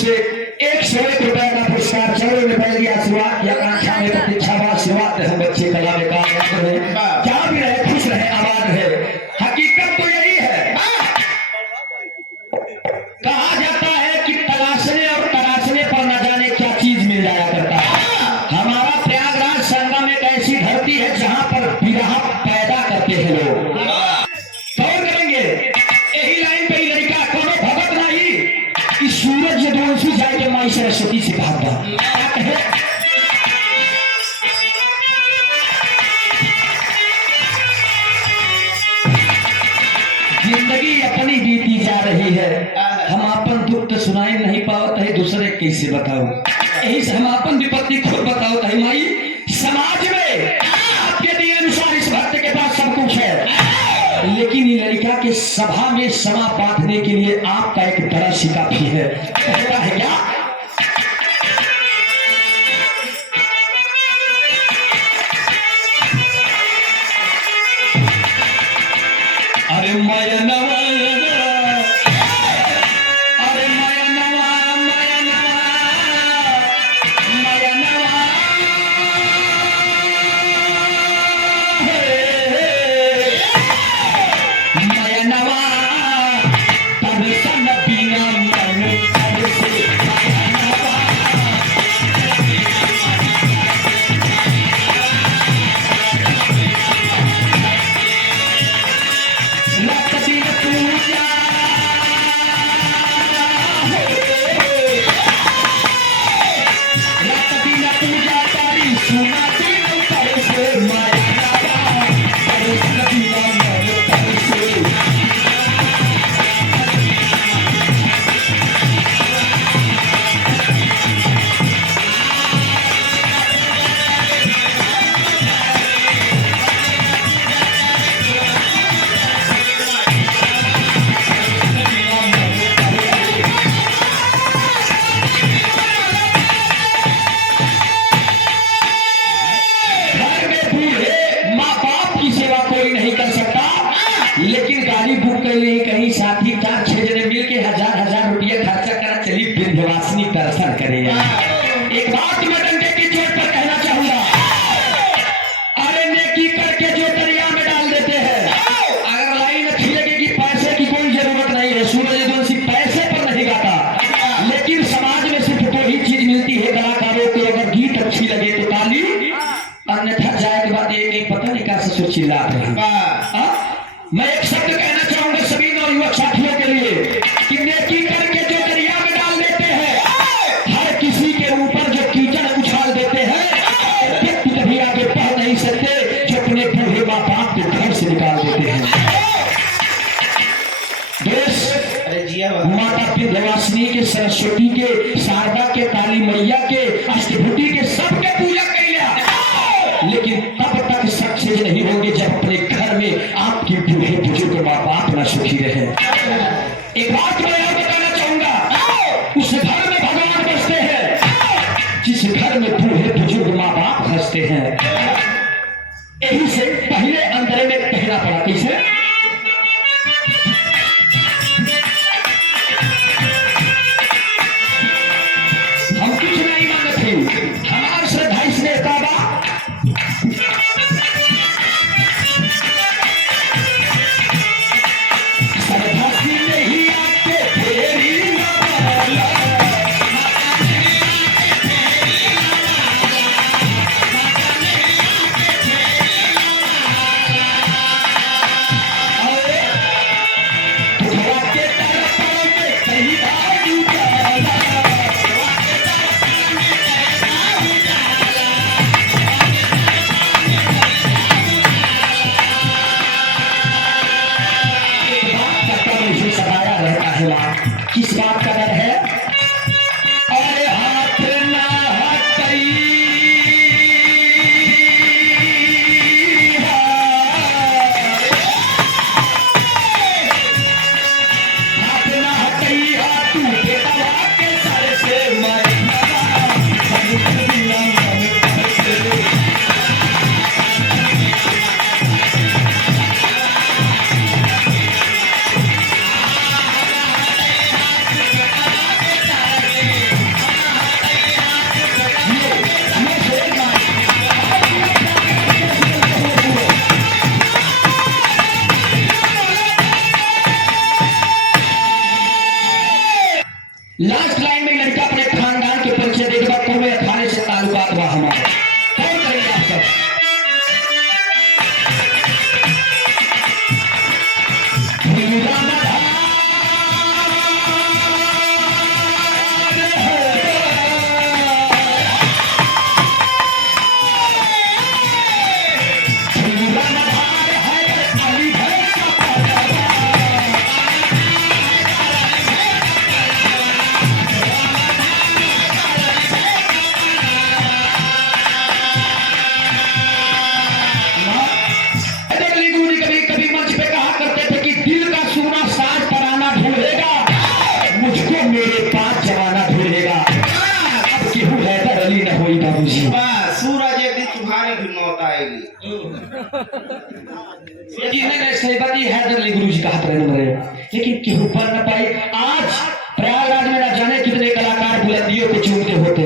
से 101 रुपए का पुरस्कार, चौड़े में पहली आशीर्वाद की आकांक्षा में प्रतीक्षावाद आशीर्वाद हम बच्चे कला में कामयाब रहे, जहाँ भी रहे खुश रहे, आबाद रहे। हकीकत तो यही है, कहा जाता है कि तलाशने और तराशने पर न जाने क्या चीज मिल जाया करता है। हमारा प्रयागराज संगम एक ऐसी धरती है जहाँ पर विरह पैदा करते हैं लोग। गौर करेंगे, यही लाइन पे लड़का कोनो भगत नहीं कि सूरज यदुवंशी जाए के माई सरस्वती से भागा, क्या कहे? जिंदगी अपनी बीती जा रही है, हम अपन दुख तो सुनाई नहीं पाओ है, दूसरे कैसे बताओ? यही से हम अपन विपत्ति खुद बताओ है माई। समाज में आपके दिए अनुसार इस भक्त के पास सब कुछ है, लेकिन ये लड़का के सभा में समा बांधने के लिए आपका एक तरस ही काफी है। कहता है क्या? अरे मयनवा, अरे मयनवा, मयनवा, मयनवा, मयनवा, तब सन बिना मन तब से मयनवा। रत दिन पूजा, रत दिन पूजा तारी सुना दिन तर से मयनवा, तर सन बिना मन तब से। घर में बूढ़े माँ बाप की सेवा कोई नहीं कर सकता, लेकिन गाड़ी बुक कर ली कहीं साथी 4-6 जने मिल के 1000-1000 रुपये खर्चा करा चली विंध्यवासिनी दर्शन करेगा। एक बात मैं डंडे की चोट पर कहना चाहूंगा, अरे नेकी करके जो दरिया में डाल देते हैं, अगर लाइन अच्छी लगेगी, पैसे की कोई जरूरत नहीं है। सूरज यदुवंशी पैसे पर नहीं गाता, लेकिन समाज में सिर्फ दो ही चीज मिलती है कलाकारों को, अगर गीत अच्छी लगे तो ताली, अन्यथा जाए के बाद ये पता नहीं कैसे सोच चिल्ला रहे हैं। मैं एक शब्द कहना चाहूंगा सभी नवयुवक साथियों के लिए कि नेकी करके जो दरिया में डाल देते हैं, हर किसी के ऊपर जो कीचड़ उछाल देते हैं, व्यक्ति कभी आगे बढ़ नहीं सकते जो अपने बूढ़े माँ बाप को घर से निकाल देते हैं। देश माता विंध्यवासिनी के, सरस्वती के, शारदा के, काली मैया के, अष्टभुति के, सबके पूजा कर लिया, लेकिन तब तक सक्सेस नहीं होंगे जब अपने घर में आपके बूढ़े बुजुर्ग माँ बाप न सुखी रहे। एक बात मैं यह बताना चाहूंगा, उस घर में भगवान बसते हैं जिस घर में बूढ़े बुजुर्ग माँ बाप हंसते हैं। यही से पहले अंतरे में कहना पड़ा, कैसे? हम कुछ नहीं मांगते, हमारा श्रद्धा इसने काबा श्रद्धा की नहीं आते तेरी नवाला, में अखाड़े से ताल्लुकात हुआ हमारे। कौन करेंगे आप सब? सूरज एक दिन तुम्हारे भी मौत आएगी। सही बात ये हैदर अली गुरु जी का हाथ रहने रहे, लेकिन केहू पढ़ न पाई। आज प्रयागराज में न जाने कितने कलाकार बुलंदियों पे चूमते होते।